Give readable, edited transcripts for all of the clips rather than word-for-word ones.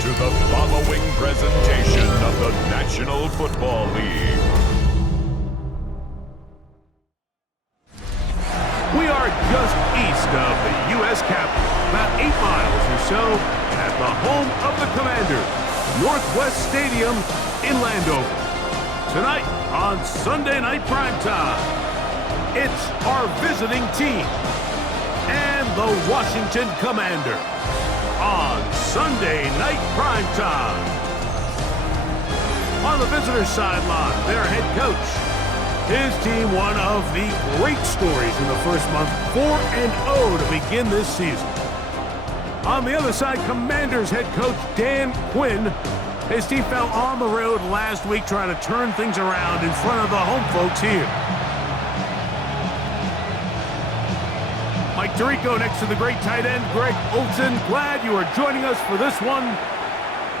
to the following presentation of the National Football League. We are just east of the U.S. capital, about 8 miles or so, at the home of the Commanders, Northwest Stadium in Landover. Tonight on Sunday Night Primetime, it's our visiting team and the Washington Commanders on Sunday Night Primetime. On the visitor's sideline, their head coach. His team, one of the great stories in the first month, 4-0 to begin this season. On the other side, Commanders head coach Dan Quinn. His team fell on the road last week trying to turn things around in front of the home folks here. Mike Tirico next to the great tight end, Greg Olsen. Glad you are joining us for this one.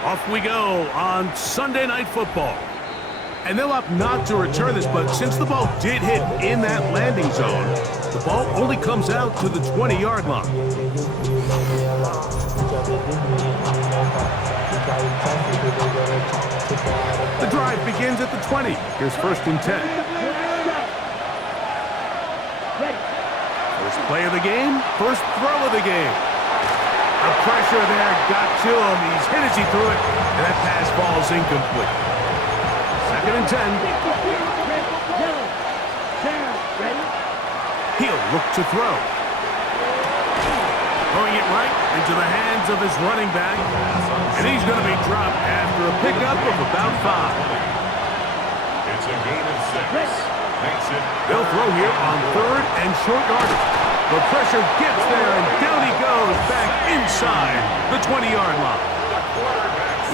Off we go on Sunday Night Football. And they'll opt not to return this, but since the ball did hit in that landing zone, the ball only comes out to the 20-yard line. The drive begins at the 20. Here's 1st and 10. First play of the game, first throw of the game. The pressure there got to him. He's hit as he threw it, and that pass falls incomplete. 2nd and 10. He'll look to throw. Throwing it right into the hands of his running back, and he's going to be dropped after a pickup of about 5. It's a gain of 6. They'll throw here on 3rd and short yardage. The pressure gets there, and down he goes back inside the 20-yard line.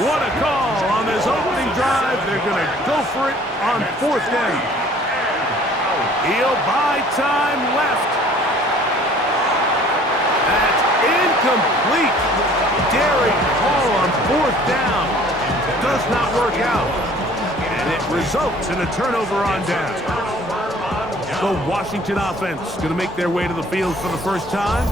What a call on this opening drive. They're going to go for it on 4th down. He'll buy time left. That's incomplete. Daring call on 4th down. Does not work out. And it results in a turnover on down. The Washington offense going to make their way to the field for the first time.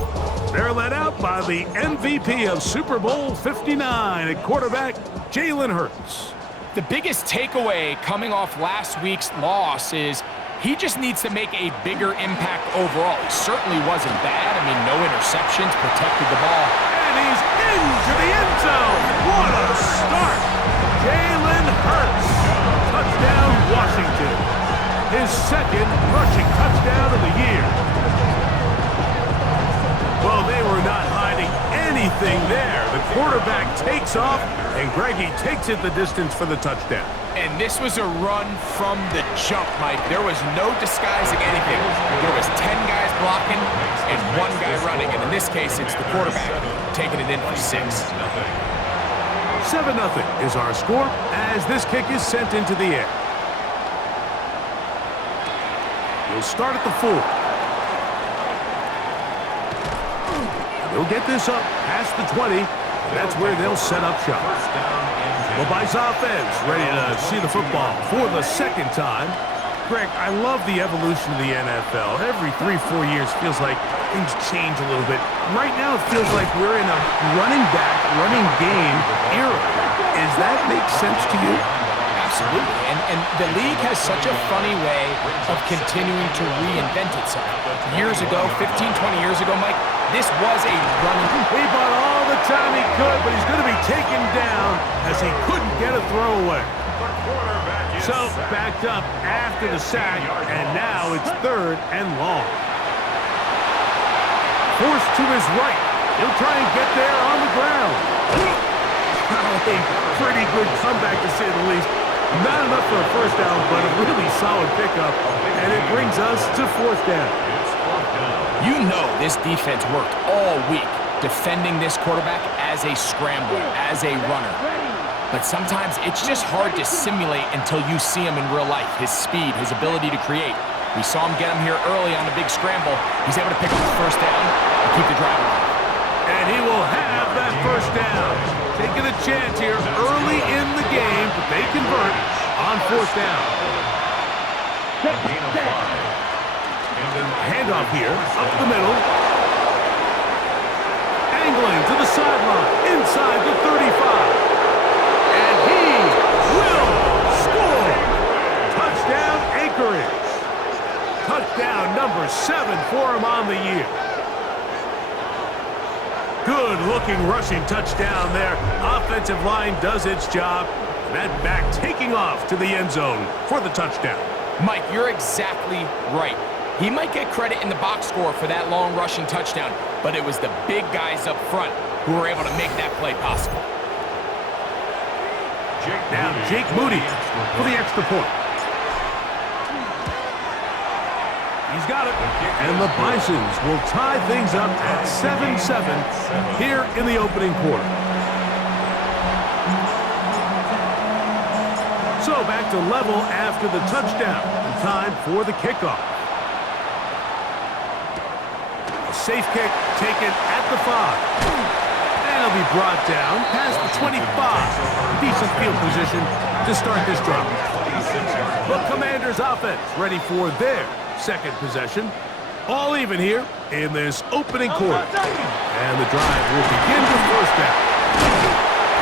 They're led out by the MVP of Super Bowl 59 at quarterback, Jalen Hurts. The biggest takeaway coming off last week's loss is he just needs to make a bigger impact overall. He certainly wasn't bad. I mean, no interceptions, protected the ball. And he's into the end zone. What a start. Jalen Hurts. Touchdown, Washington. His 2nd rushing touchdown of the year. Well, they were not hiding anything there. The quarterback takes off, and Greggy takes it the distance for the touchdown. And this was a run from the jump, Mike. There was no disguising anything. There was 10 guys blocking and 1 guy running. And in this case, it's the quarterback taking it in for 6. 7-0 is our score as this kick is sent into the air. He'll start at the 4. They'll get this up past the 20. That's where they'll set up shop. Levi's offense ready to see the football for the 2nd time. Greg, I love the evolution of the NFL. Every 3-4 years feels like things change a little bit. Right now it feels like we're in a running back, running game era. Does that make sense to you? Absolutely, and the league has such a funny way of continuing to reinvent itself. Years ago, 15, 20 years ago, Mike, this was a running... He bought all the time he could, but he's going to be taken down as he couldn't get a throwaway. So, backed up after the sack, and now it's 3rd and long. Forced to his right. He'll try and get there on the ground. A pretty good comeback, to say the least. Not enough for a 1st down, but a really solid pickup. And it brings us to 4th down. You know this defense worked all week defending this quarterback as a scrambler, as a runner. But sometimes it's just hard to simulate until you see him in real life. His speed, his ability to create. We saw him get him here early on the big scramble. He's able to pick up the 1st down and keep the drive alive. And he will have that 1st down. Taking a chance here early in the game, but they convert on 4th down. Handoff here, up the middle. Angling to the sideline, inside the 35. Good-looking rushing touchdown there. Offensive line does its job. That back taking off to the end zone for the touchdown. Mike, you're exactly right. He might get credit in the box score for that long rushing touchdown, but it was the big guys up front who were able to make that play possible. Now Jake Moody for the extra point. He's got it. And the Bisons will tie things up at 7-7 here in the opening quarter. So back to level after the touchdown. And time for the kickoff. A safe kick taken at the 5. And it'll be brought down past the 25. Decent field position to start this drive. The Commanders' offense ready for their second possession. All even here in this opening quarter. And the drive will begin with first down.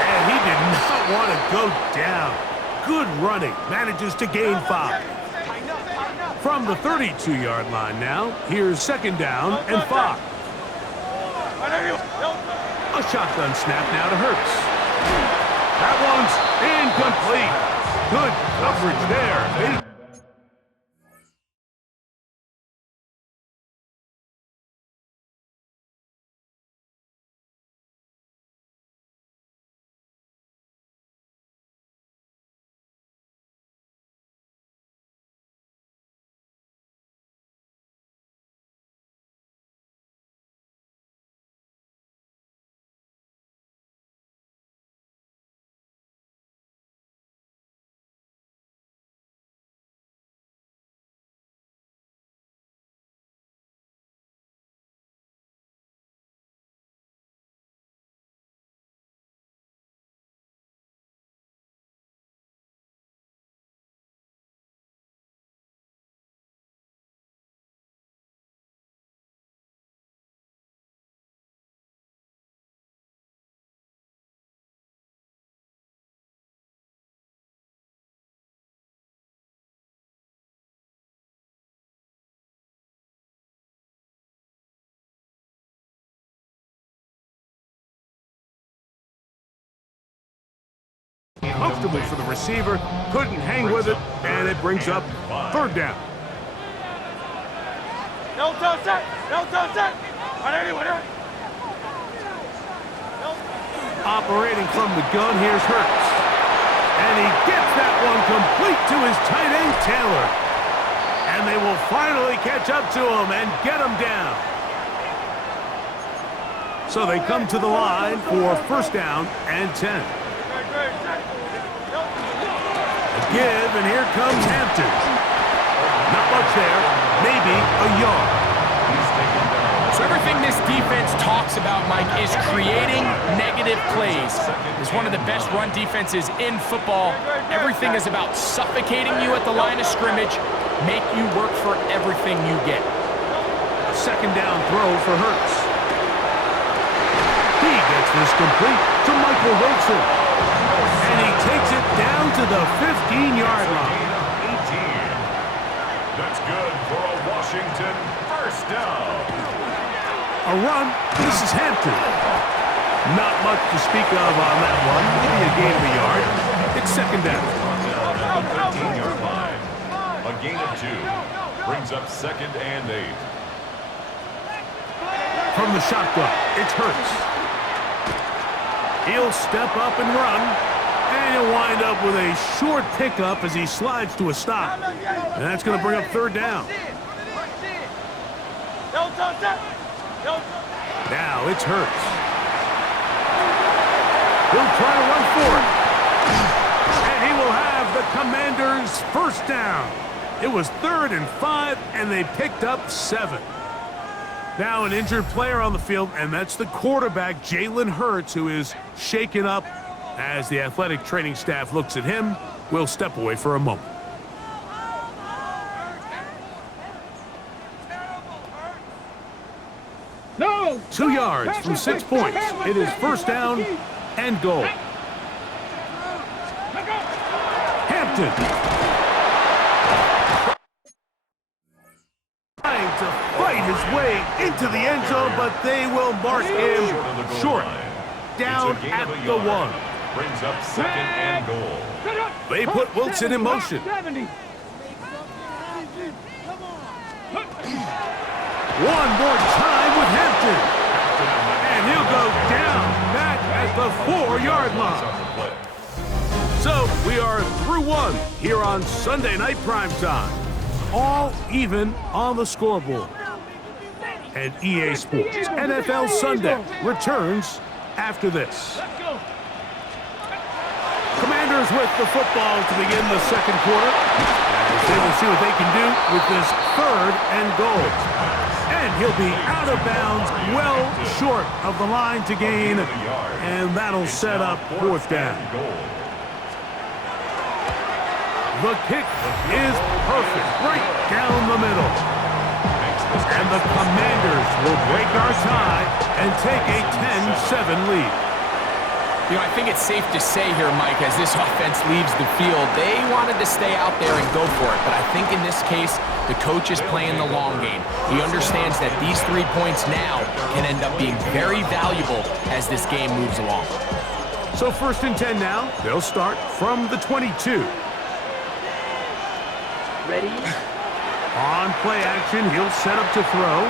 And he did not want to go down. Good running. Manages to gain 5. From the 32-yard line now, here's second down and 5. A shotgun snap now to Hurts. That one's incomplete. Good coverage there. Comfortable for the receiver, couldn't hang with it, and it brings up third down. Operating from the gun, here's Hurts. And he gets that one complete to his tight end, Taylor. And they will finally catch up to him and get him down. So they come to the line for first down and 10. Give, and here comes Hampton. Not much there, maybe a yard. So everything this defense talks about, Mike, is creating negative plays. It's one of the best run defenses in football. Everything is about suffocating you at the line of scrimmage, make you work for everything you get. A second down throw for Hurts. He gets this complete to Michael Wilson. And he takes it down to the 15-yard line. 18. That's good for a Washington first down. A run. This is Hampton. Not much to speak of on that one. Maybe a gain of a yard. It's second down. On the 13-yard line. A gain of 2. Brings up second and 8. From the shotgun, it's Hurts. He'll step up and run. And he'll wind up with a short pickup as he slides to a stop. And that's going to bring up third down. Now it's Hurts. He'll try to run for it. And he will have the Commanders' first down. It was 3rd and 5, and they picked up 7. Now an injured player on the field, and that's the quarterback, Jalen Hurts, who is shaken up. As the athletic training staff looks at him, we'll step away for a moment. No! 2 yards from 6 points. It is first down and goal. Hampton. Trying to fight his way into the end zone, but they will mark him short. Down at the 1. Brings up second and goal. They put Wilson in motion. One more time with Hampton. And he'll go down back at the 4-yard line. So we are through 1 here on Sunday Night Primetime. All even on the scoreboard. And EA Sports NFL Sunday returns after this. Commanders with the football to begin the second quarter. As they will see what they can do with this 3rd and goal. And he'll be out of bounds, well short of the line to gain. And that'll set up 4th down. The kick is perfect, right down the middle. And the Commanders will break our tie and take a 10-7 lead. You know, I think it's safe to say here, Mike, as this offense leaves the field, they wanted to stay out there and go for it. But I think in this case, the coach is playing the long game. He understands that these 3 points now can end up being very valuable as this game moves along. So 1st and 10 now. They'll start from the 22. Ready? On play action, he'll set up to throw.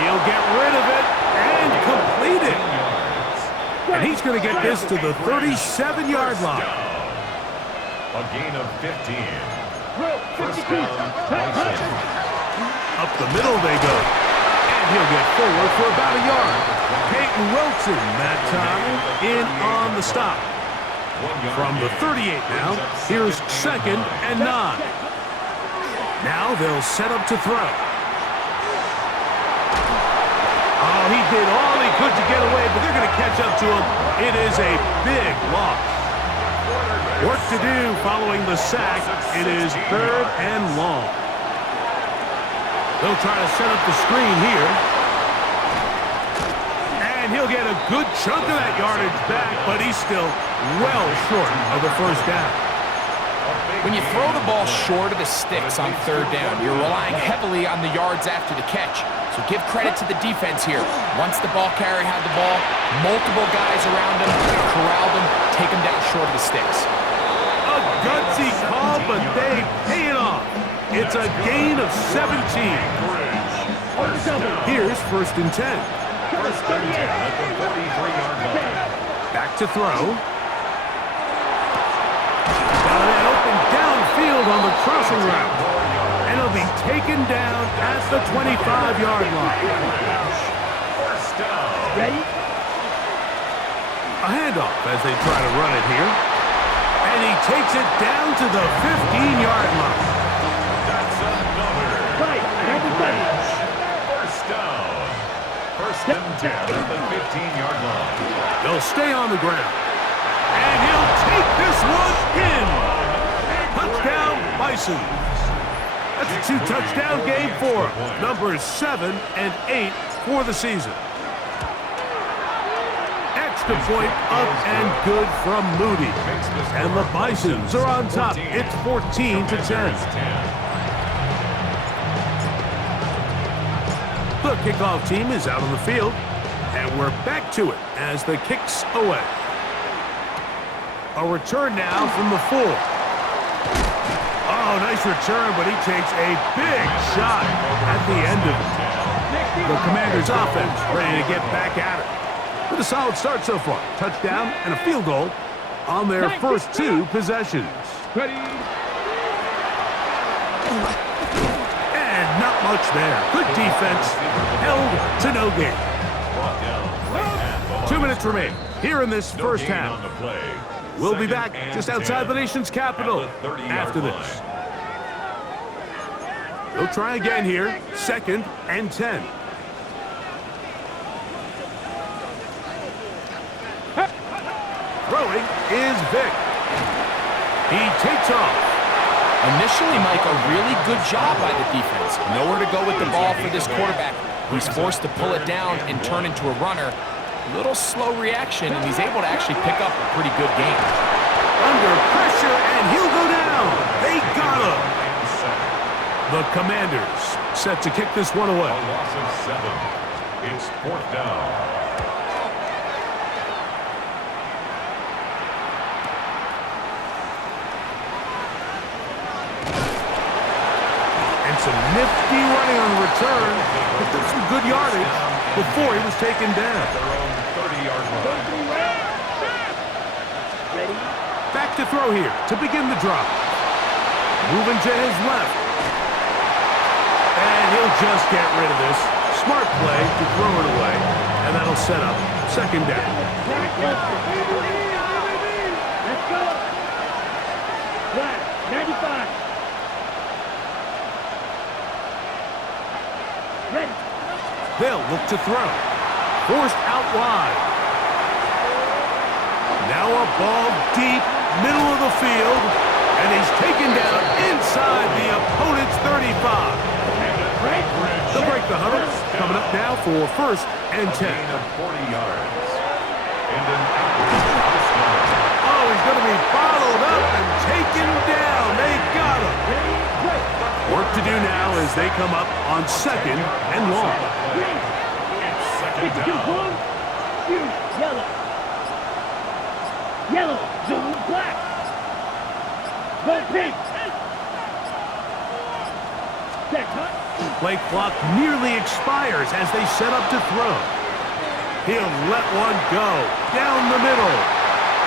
He'll get rid of it and complete it. And he's going to get this to the 37-yard line. A gain of 15. First down, Wilson. Up the middle they go. And he'll get forward for about a yard. Peyton Wilson that time in on the stop. From the 38 now, here's 2nd and 9. Now they'll set up to throw. Oh, he did all he could to get away, but they're going to catch up to him. It is a big loss. Work to do following the sack. It is 3rd and long. They'll try to set up the screen here. And he'll get a good chunk of that yardage back, but he's still well short of the 1st down. When you throw the ball short of the sticks on 3rd down, you're relying heavily on the yards after the catch. So give credit to the defense here. Once the ball carrier had the ball, multiple guys around him, corralled him, take him down short of the sticks. A gutsy call, but they pay it off. It's a gain of 17. Here's 1st and 10. First and 10 at the 33-yard line. Back to throw. Got it open downfield on the crossing route. And he'll be taken down at the 25-yard line. First down. Ready? A handoff as they try to run it here. And he takes it down to the 15-yard line. That's another. Right, have the bridge. First down. First and 10 at the 15-yard line. They'll stay on the ground. And he'll take this one in. Touchdown, Bison. That's a 2-touchdown game for him. Numbers 7 and 8 for the season. Extra point up and good from Moody. And the Bisons are on top. It's 14-10. The kickoff team is out on the field. And we're back to it as the kick's away. A return now from the 4. Oh, nice return, but he takes a big shot at the end of it. The Commanders' offense ready to get back at it. With a solid start so far. Touchdown and a field goal on their first 2 possessions. Ready? And not much there. Good defense. Held to no gain. 2 minutes remain here in this first half. We'll be back just outside the nation's capital after this. They'll try again here. 2nd and 10. Throwing is Vic. He takes off. Initially, Mike, a really good job by the defense. Nowhere to go with the ball for this quarterback. He's forced to pull it down and turn into a runner. Little slow reaction, and he's able to actually pick up a pretty good game. Under pressure, and he'll go down. They got him. The Commanders set to kick this one away. A loss of 7. It's 4th down. And some nifty running on the return. Picked up some good yardage before he was taken down. Their own 30-yard line. Back to throw here to begin the drive. Moving to his left. And he'll just get rid of this. Smart play to throw it away. And that'll set up 2nd down. Let's go. Flat, 95. Ready. They'll look to throw. Forced out wide. Now a ball deep, middle of the field, and he's taken down inside the opponent's 35. They'll break the huddle. Coming up now for 1st and 10. Gain of 40 yards. And an outward first down. Oh, he's going to be bottled up and taken down. They got him. Work to do now as they come up on 2nd and long. It's 2nd down. Yellow. Yellow. Zoom. Black. Go pink. Set cut. Play clock nearly expires as they set up to throw. He'll let one go down the middle.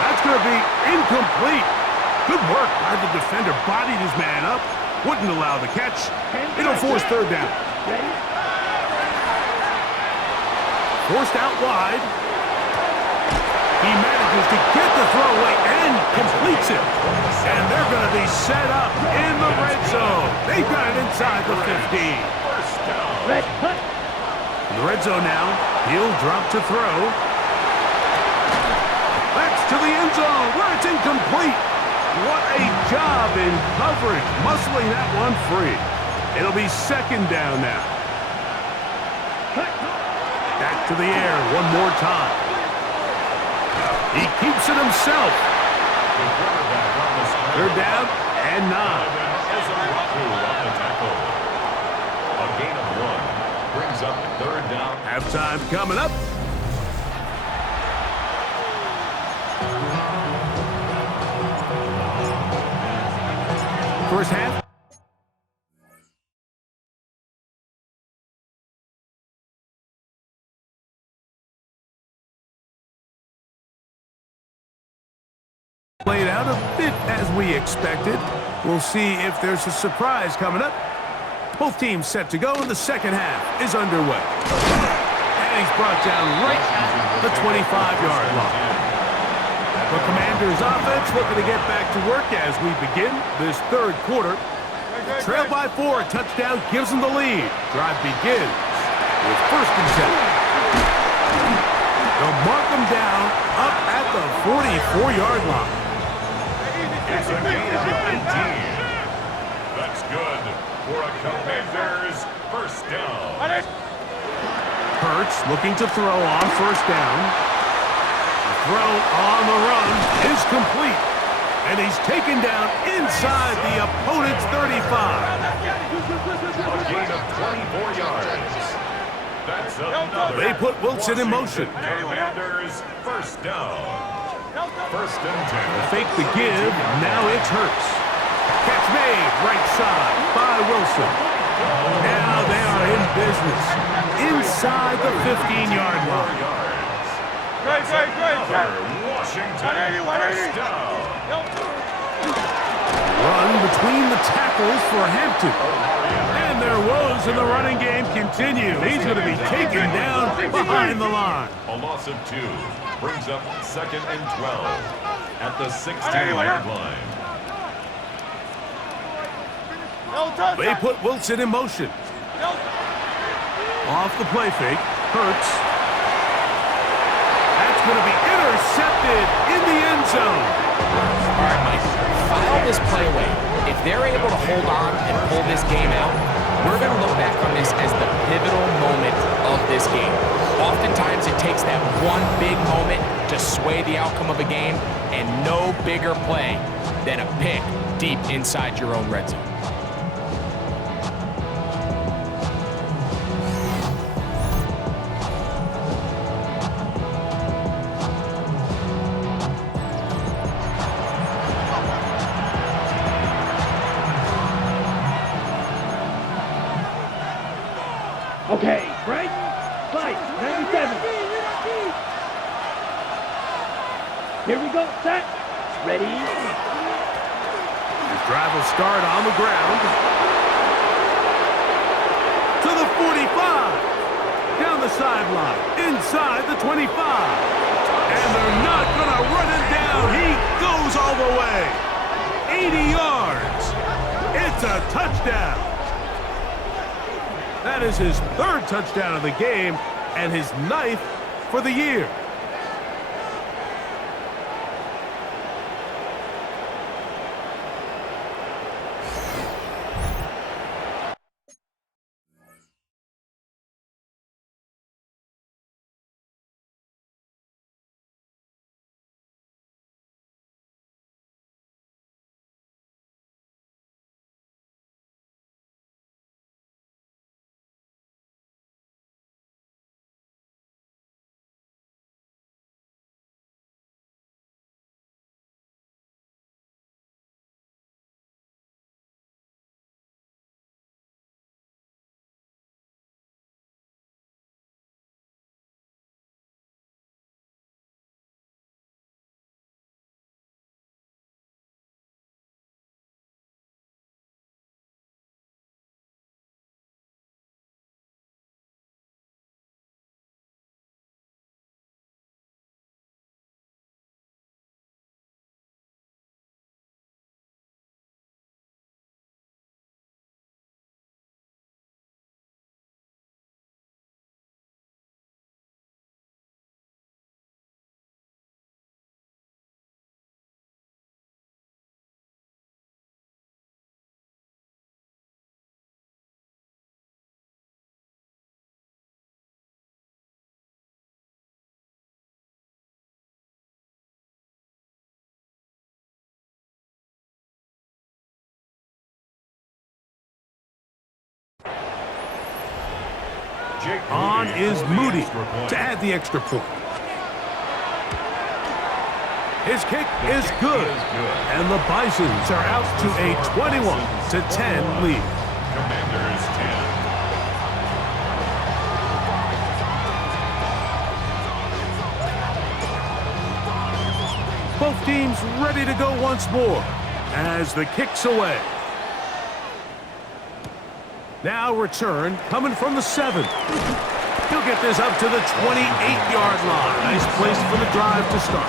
That's going to be incomplete. Good work by the defender. Bodied his man up. Wouldn't allow the catch. It'll force 3rd down. Ready. Forced out wide. He manages to get the throw away and completes it. And they're going to be set up in the red zone. They've got it inside the 15. First down. Red cut. In the red zone now. He'll drop to throw. That's to the end zone where it's incomplete. What a job in coverage, muscling that one free. It'll be 2nd down now. Back to the air one more time. He keeps it himself. The quarterback on the snap. 3rd down and 9. On the tackle. A gain of 1 brings up 3rd down. Halftime coming up. First half. Played out a bit as we expected. We'll see if there's a surprise coming up. Both teams set to go, and the 2nd half is underway. And he's brought down right at the 25-yard line. The Commanders' offense looking to get back to work as we begin this 3rd quarter. Trail by 4, a touchdown gives them the lead. Drive begins with 1st and 10. They'll mark them down up at the 44-yard line. It's a gain of 18. That's good for a Commanders first down. Hurts looking to throw on 1st down. The throw on the run is complete. And he's taken down inside the opponent's 35. A gain of 24 yards. That's another. They put Wilson in motion. Commanders first down. 1st and 10. Fake the give. Now it's Hurts. Catch made right side by Wilson. Now they are in business inside the 15-yard line. Great. Washington first down. Run between the tackles for Hampton. And their woes in the running game continue. He's going to be taken down behind the line. A loss of 2 brings up 2nd and 12 at the 16-yard line. They put Wilson in motion. Off the play fake. Hurts. That's going to be intercepted in the end zone. All right, Mike, file this play away. If they're able to hold on and pull this game out, we're going to look back on this as the pivotal moment of this game. Oftentimes, it takes that one big moment to sway the outcome of a game, and no bigger play than a pick deep inside your own red zone. 97. Here we go, set. Ready. His drive will start on the ground. To the 45. Down the sideline. Inside the 25. And they're not going to run him down. He goes all the way. 80 yards. It's a touchdown. That is his third touchdown of the game and his 9th for the year. On is Moody to add the extra point. His kick is good. And the Bisons are out to a 21-10 lead. Commanders 10. Both teams ready to go once more as the kick's away. Now return coming from the 7. He'll get this up to the 28-yard line. Nice place for the drive to start.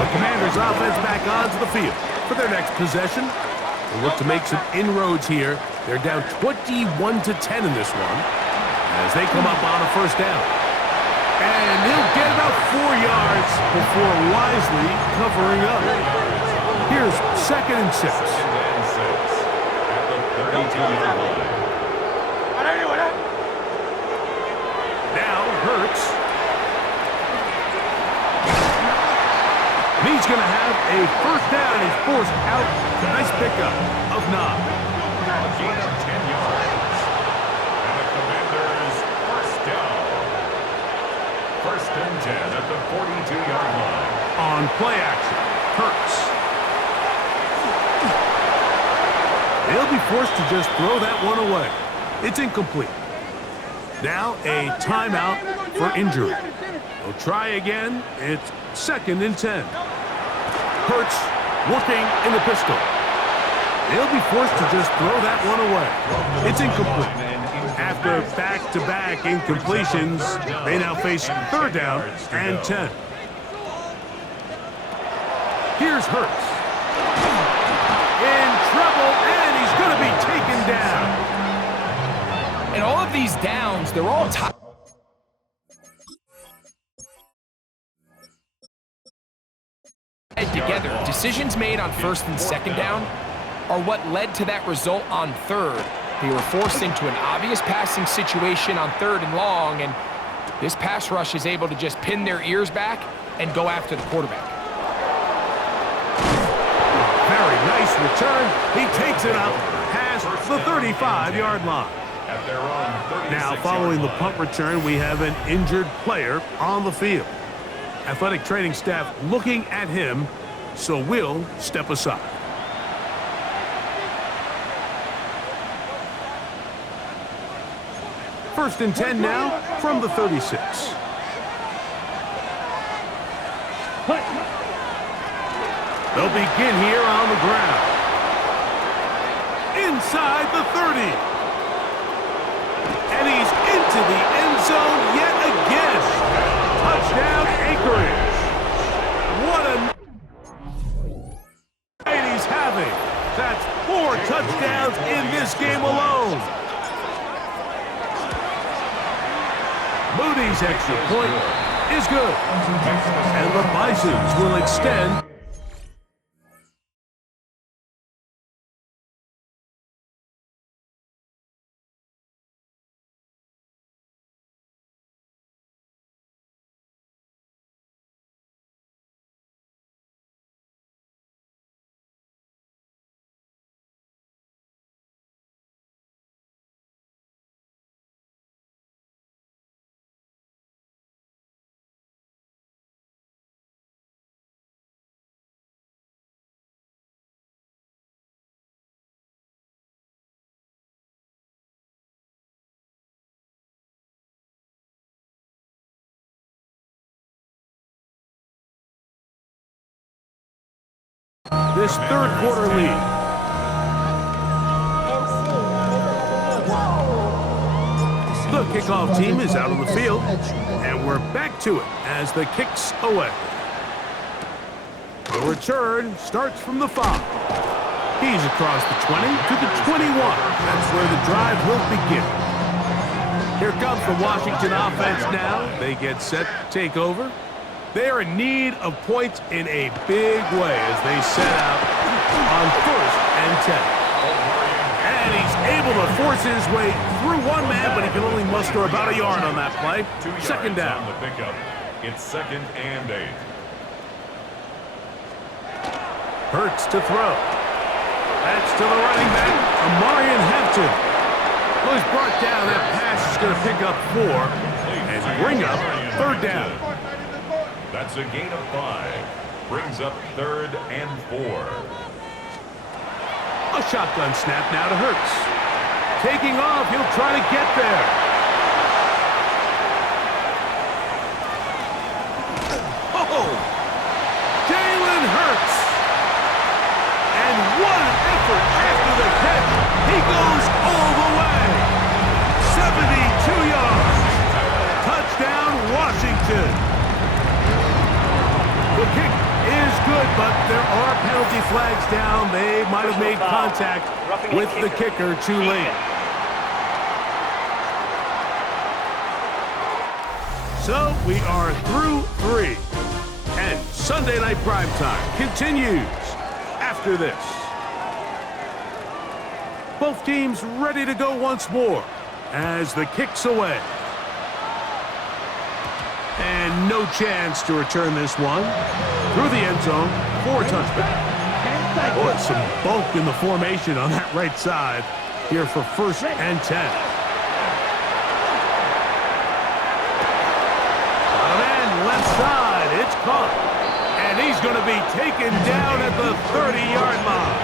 The Commanders' offense back onto the field for their next possession. They look to make some inroads here. They're down 21-10 in this one as they come up on a first down. And he'll get about 4 yards before wisely covering up. Here's 2nd and 6. At the 32-yard line. Now Hurts. And he's going to have a first down. He's forced out. Nice pickup of 9. A gain of 10 yards. And the Commanders first down. 1st and 10 at the 42-yard line. On play action, Hurts. He'll be forced to just throw that one away. It's incomplete. Now a timeout for injury. They'll try again. It's 2nd and 10. Hurts working in the pistol. He'll be forced to just throw that one away. It's incomplete. After back-to-back incompletions, they now face 3rd down and 10. Here's Hurts. In trouble, and he's going to be taken down. And all of these downs, they're all tied together. Decisions made on 1st and 2nd down are what led to that result on 3rd. They were forced into an obvious passing situation on 3rd and long, and this pass rush is able to just pin their ears back and go after the quarterback. Very nice return. He takes it up past the 35-yard line. At their own 36 Now, following the punt return, we have an injured player on the field. Athletic training staff looking at him, so we'll step aside. First and 10 now from the 36. They'll begin here on the ground. Inside the 30. And he's into the end zone yet again. Touchdown, Anchorage. What a night he's having. That's 4 touchdowns in this game alone. Moody's extra point is good. And the Bisons will extend. This third quarter lead. The kickoff team is out on the field, and we're back to it as the kicks away. The return starts from the 5. He's across the 20 to the 21. That's where the drive will begin. Here comes the Washington offense now. They get set to take over. They are in need of points in a big way as they set out on first and 10. And he's able to force his way through one man, but he can only muster about a yard on that play. 2 Second yards down. on the pickup. It's 2nd and 8. Hurts to throw. That's to the running back, Amarian Hampton. Well, he's brought down. That pass is going to pick up 4 and bring up third down. That's a gain of 5. Brings up 3rd and 4. A shotgun snap now to Hurts. Taking off, he'll try to get there. Oh! Jalen Hurts! And what an effort after the catch. He goes all the way. 72 yards. Touchdown, Washington. The kick is good, but there are penalty flags down. They might have made contact with the kicker too late. So we are through 3. And Sunday Night Primetime continues after this. Both teams ready to go once more as the kick's away. And no chance to return this one. Through the end zone for a touchback. Boy, some bulk in the formation on that right side here for first and 10. And left side, it's caught. And he's going to be taken down at the 30-yard line.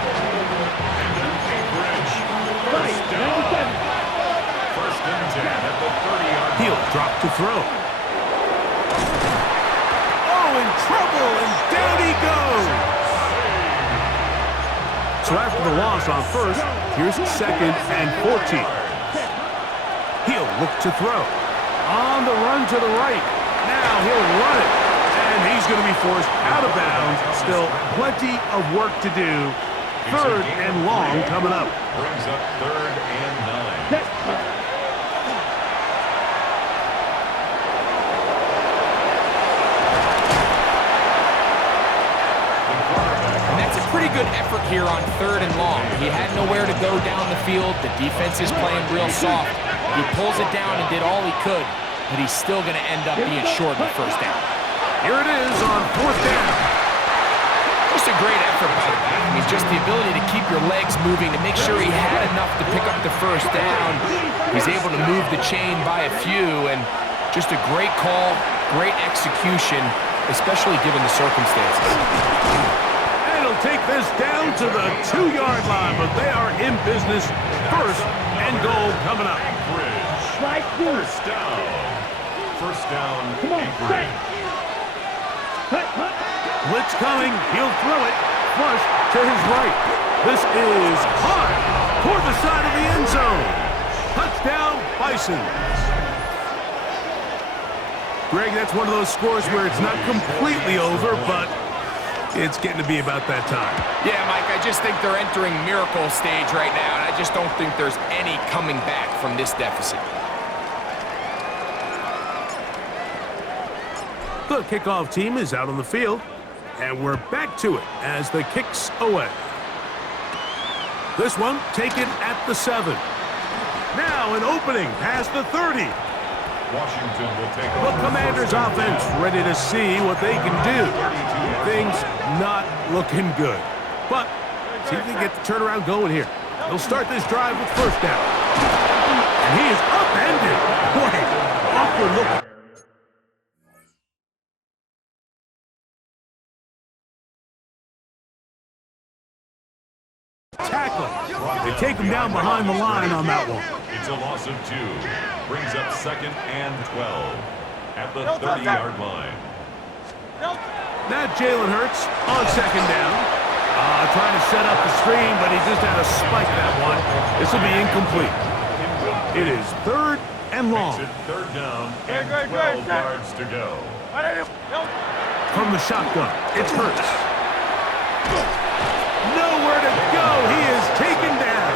First and 10 at the 30-yard line. He'll drop to throw. In trouble, and down he goes. So after the loss on first, here's 2nd and 14. He'll look to throw. On the run to the right. Now he'll run it. And he's going to be forced out of bounds. Still plenty of work to do. 3rd and long coming up. Brings up 3rd and 9. Pretty good effort here on 3rd and long. He had nowhere to go down the field. The defense is playing real soft. He pulls it down and did all he could, but he's still going to end up being short of the first down. Here it is on 4th down. Just a great effort by the back. I mean, just the ability to keep your legs moving to make sure he had enough to pick up the first down. He's able to move the chain by a few, and just a great call, great execution, especially given the circumstances. Take this down to the 2-yard line, but they are in business. First and goal coming up. Slide through. First down. First down, Come on, Anchorage. Cut, cut. Blitz coming. He'll throw it. Flush to his right. This is high toward the side of the end zone. Touchdown, Bison. Greg, that's one of those scores where it's not completely over, but it's getting to be about that time. Yeah, Mike, I just think they're entering miracle stage right now, and I just don't think there's any coming back from this deficit. The kickoff team is out on the field, and we're back to it as the kick's away. This one taken at the 7. Now an opening past the 30. Washington will take The over. Commanders' offense ready to see what they can do. Things not looking good. But see if they get the turnaround going here. They'll start this drive with first down. And he is upended. Boy, awkward looking. Tackle. They take him down behind the line on that one. It's a loss of 2. Brings up second and 12 at the 30-yard line. Now Jalen Hurts on second down. Trying to set up the screen, but he just had to spike that one. This will be incomplete. It is third and long. Makes it third down and 12 yards to go. From the shotgun, it's Hurts. Nowhere to go. He is taken down.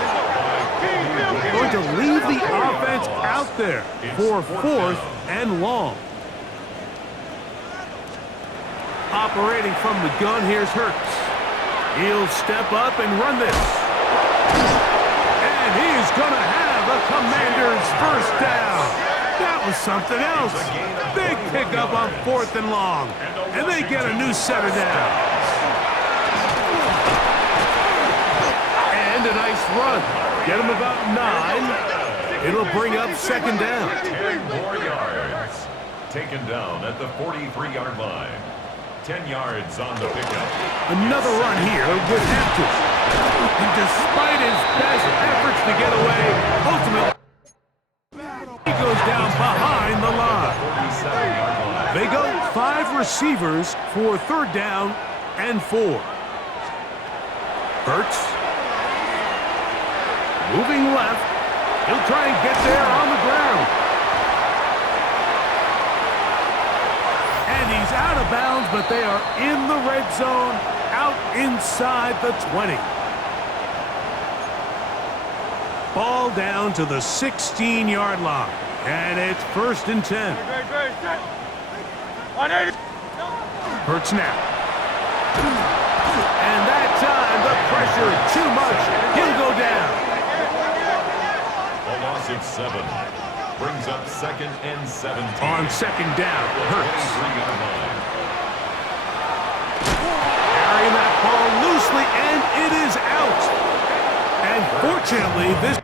Going to leave the offense out there for fourth and long. Operating from the gun, here's Hurts. He'll step up and run this. And he's going to have a Commander's first down. That was something else. Big pickup on fourth and long. And they get a new set of downs. And a nice run. Get him about 9. It'll bring up second down. 10 more yards. Taken down at the 43-yard line. 10 yards on the pickup. Another run here with Hampton. And despite his best efforts to get away, ultimately he goes down behind the line. 47-yard line. They go 5 receivers for third down and 4. Hurts. Moving left. He'll try and get there on the ground. And he's out of bounds, but they are in the red zone, out inside the 20. Ball down to the 16-yard line, and it's first and 10. Hurts now. And that time, the pressure too much. He'll go down. A loss of 7. Brings up second and 17. On second down, Hurts. 23-yard line. Carrying that ball loosely, and it is out. And fortunately, this